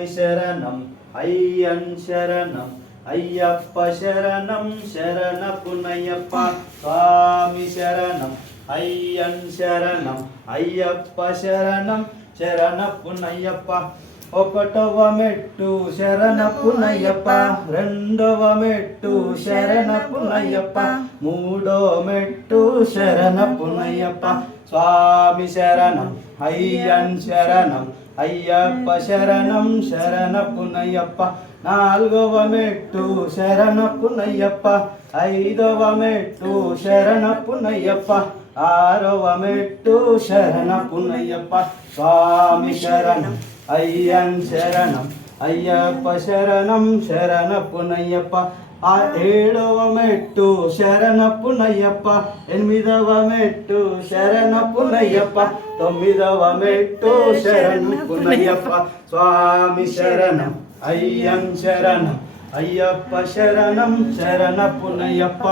స్వామి శరణం అయ్యన్ శరణం అయ్యప్ప శరణం శరణపునయ్యప్ప స్వామి శరణం అయ్యన్ శరణం అయ్యప్ప శరణం శరణపునయ్యప్ప ఒకటవ మెట్టు శరణపునయ్యప్ప రెండవ మెట్టు శరణపునయ్యప్ప మూడో మెట్టు శరణపునయ్యప్ప స్వామి శరణం అయ్యన్ శరణం అయ్యప్ప శరణం శరణపునయ్యప్ప నాలుగవ మెట్టు శరణపునయ్యప్ప ఐదవ మెట్టు శరణపునయ్యప్ప ఆరవ మెట్టు శరణపునయ్యప్ప స్వామి శరణం అయ్యన్ శరణం అయ్యప్ప శరణం శరణపునయ్యప్ప ఆ ఏడవ మెట్టు శరణపునయ్యప్ప ఎనిమిదవ మెట్టు శరణపునయ్యప్ప తొమ్మిదవ మెట్టు శరణపునయ్యప్ప స్వామి శరణం అయ్యన్ శరణం అయ్యప్ప శరణం శరణపునయ్యప్ప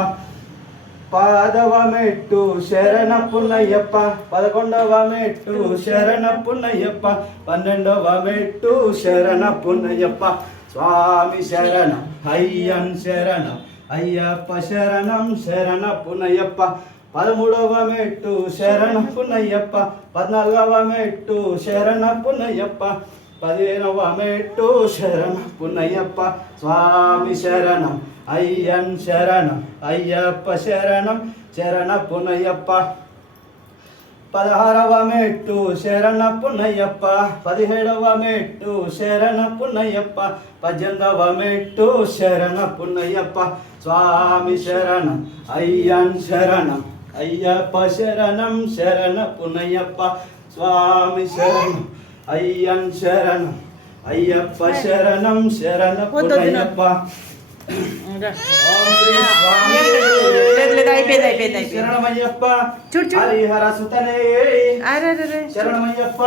పాదవ మెట్టు శరణపునయ్యప్ప పదకొండవ మెట్టు శరణపునయ్యప్ప పన్నెండవ మెట్టు శరణపునయ్యప్ప స్వామి శరణం అయ్యన్ శరణం అయ్యప్ప శరణం శరణపునయ్యప్ప పదమూడవ మెట్టు శరణపునయ్యప్ప పద్నాలుగవ మెట్టు శరణపునయ్యప్ప పదిహేనవ మెట్టు శరణపునయ్యప్ప స్వామి శరణం అయ్యన్ శరణం అయ్యప్ప శరణం శరణపునయ్యప్ప పదహారవ మెట్టు శరణపునయ్యప్ప పదిహేడవ మెట్టు శరణపునయ్యప్ప పద్దెనిమిదవ మెట్టు శరణపునయ్యప్ప స్వామి శరణం అయ్యన్ శరణం అయ్యప్ప శరణం శరణపునయ్యప్ప స్వామి శరణం అయ్యన్ శరణం అయ్యప్ప శరణం శరణపునయ్యప్ప అయిపోయింది శరణమయ్యప్ప చూడు హరిహర సుతనే శరణమయ్యప్ప